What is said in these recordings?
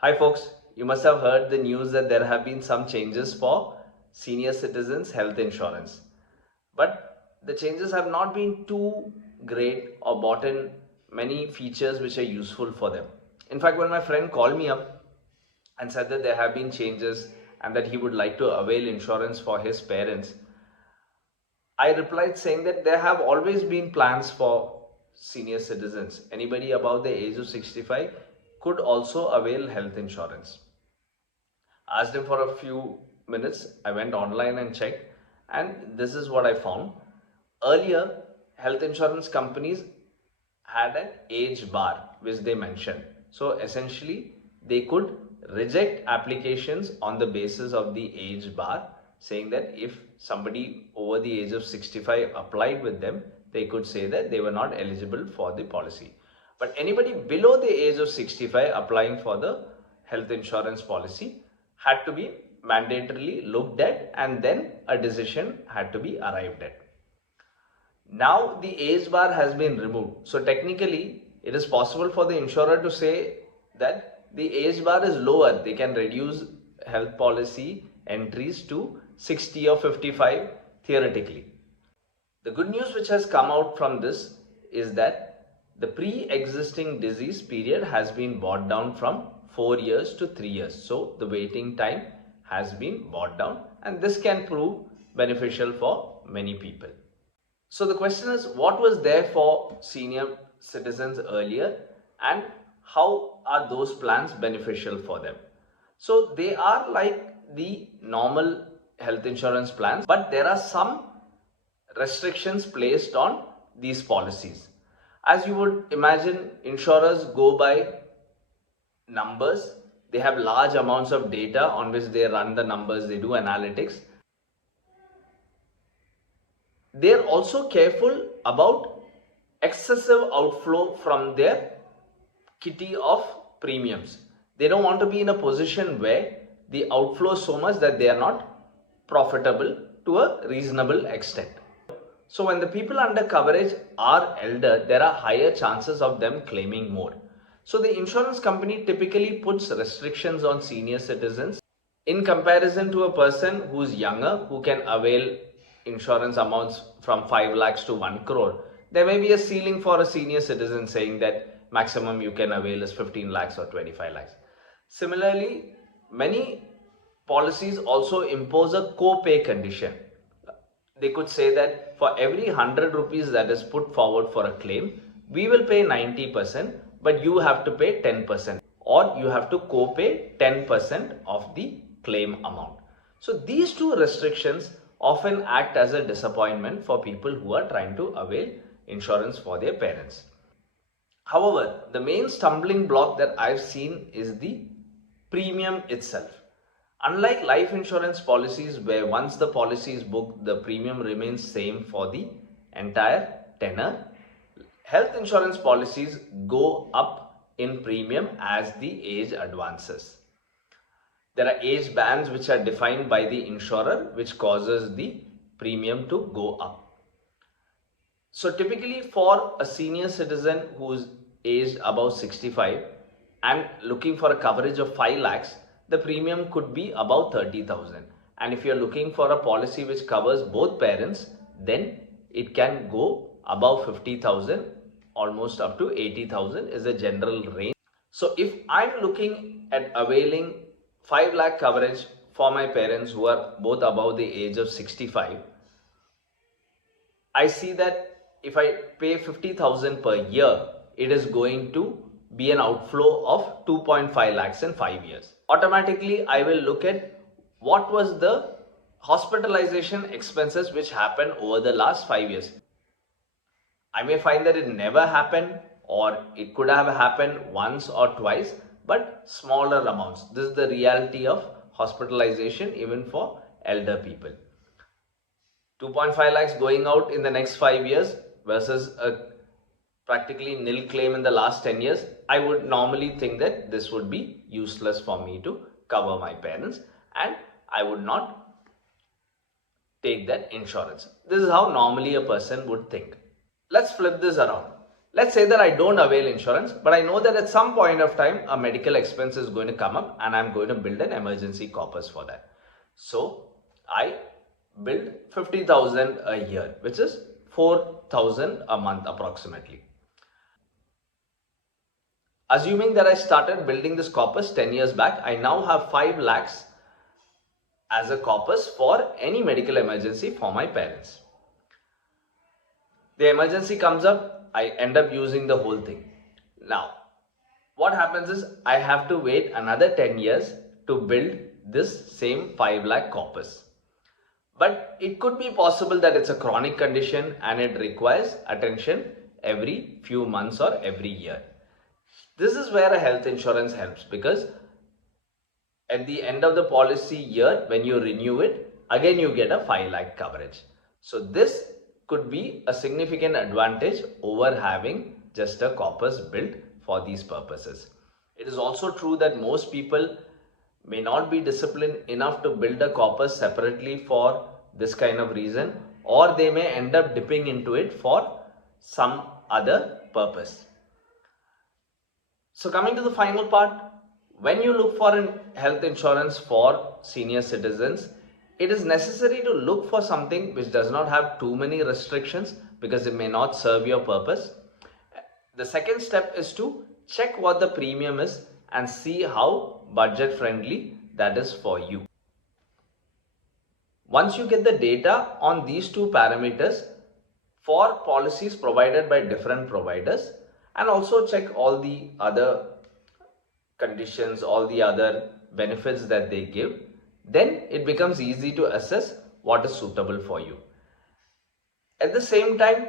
Hi folks, you must have heard the news that there have been some changes for senior citizens health insurance. But the changes have not been too great or brought in many features which are useful for them. In fact, when my friend called me up and said that there have been changes and that he would like to avail insurance for his parents, I replied saying that there have always been plans for senior citizens. Anybody above the age of 65 could also avail health insurance. Asked him for a few minutes. I went online and checked, and this is what I found. Earlier, health insurance companies had an age bar which they mentioned. So essentially, they could reject applications on the basis of the age bar, saying that if somebody over the age of 65 applied with them, they could say that they were not eligible for the policy. But anybody below the age of 65 applying for the health insurance policy had to be mandatorily looked at, and then a decision had to be arrived at. Now the age bar has been removed. So technically it is possible for the insurer to say that the age bar is lower. They can reduce health policy entries to 60 or 55 theoretically. The good news which has come out from this is that the pre-existing disease period has been brought down from 4 years to 3 years. So the waiting time has been brought down, and this can prove beneficial for many people. So the question is, what was there for senior citizens earlier and how are those plans beneficial for them? So they are like the normal health insurance plans, but there are some restrictions placed on these policies. As you would imagine, insurers go by numbers. They have large amounts of data on which they run the numbers, they do analytics. They're also careful about excessive outflow from their kitty of premiums. They don't want to be in a position where the outflow is so much that they are not profitable to a reasonable extent. So when the people under coverage are elder, there are higher chances of them claiming more. So the insurance company typically puts restrictions on senior citizens in comparison to a person who's younger, who can avail insurance amounts from 5 lakhs to 1 crore. There may be a ceiling for a senior citizen saying that maximum you can avail is 15 lakhs or 25 lakhs. Similarly, many policies also impose a co-pay condition. They could say that for every 100 rupees that is put forward for a claim, we will pay 90%, but you have to pay 10%, or you have to co-pay 10% of the claim amount. So these two restrictions often act as a disappointment for people who are trying to avail insurance for their parents. However, the main stumbling block that I've seen is the premium itself. Unlike life insurance policies where once the policy is booked, the premium remains same for the entire tenure, health insurance policies go up in premium as the age advances. There are age bands which are defined by the insurer, which causes the premium to go up. So typically for a senior citizen who is aged above 65 and looking for a coverage of 5 lakhs, the premium could be about 30,000. And if you're looking for a policy which covers both parents, then it can go above 50,000, almost up to 80,000 is a general range. So if I'm looking at availing 5 lakh coverage for my parents who are both above the age of 65, I see that if I pay 50,000 per year, it is going to be an outflow of 2.5 lakhs in 5 years. Automatically, I will look at what was the hospitalization expenses which happened over the last 5 years. I may find that it never happened, or it could have happened once or twice, but smaller amounts. This is the reality of hospitalization even for elder people. 2.5 lakhs going out in the next 5 years versus a practically nil claim in the last 10 years, I would normally think that this would be useless for me to cover my parents, and I would not take that insurance. This is how normally a person would think. Let's flip this around. Let's say that I don't avail insurance, but I know that at some point of time a medical expense is going to come up and I'm going to build an emergency corpus for that. So I build 50,000 a year, which is 4,000 a month approximately. Assuming that I started building this corpus 10 years back, I now have 5 lakhs as a corpus for any medical emergency for my parents. The emergency comes up, I end up using the whole thing. Now, what happens is I have to wait another 10 years to build this same 5 lakh corpus. But it could be possible that it's a chronic condition and it requires attention every few months or every year. This is where a health insurance helps, because at the end of the policy year, when you renew it, again you get a 5 lakh coverage. So this could be a significant advantage over having just a corpus built for these purposes. It is also true that most people may not be disciplined enough to build a corpus separately for this kind of reason, or they may end up dipping into it for some other purpose. So coming to the final part, when you look for an health insurance for senior citizens, it is necessary to look for something which does not have too many restrictions, because it may not serve your purpose. The second step is to check what the premium is and see how budget friendly that is for you. Once you get the data on these two parameters for policies provided by different providers, and also check all the other conditions, all the other benefits that they give, then it becomes easy to assess what is suitable for you. At the same time,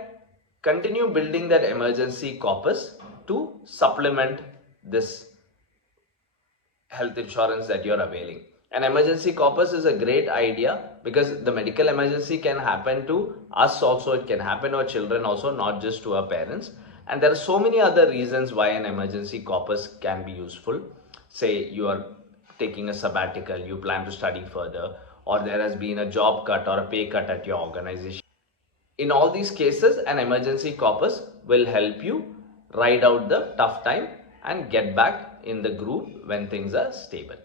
continue building that emergency corpus to supplement this health insurance that you're availing. An emergency corpus is a great idea because the medical emergency can happen to us also, it can happen to our children also, not just to our parents. And there are so many other reasons why an emergency corpus can be useful. Say you are taking a sabbatical, you plan to study further, or there has been a job cut or a pay cut at your organization. In all these cases, an emergency corpus will help you ride out the tough time and get back in the groove when things are stable.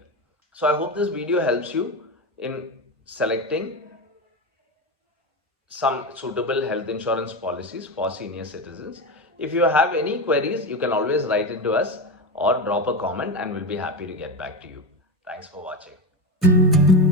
So I hope this video helps you in selecting some suitable health insurance policies for senior citizens. If you have any queries, you can always write it to us or drop a comment and we'll be happy to get back to you. Thanks for watching.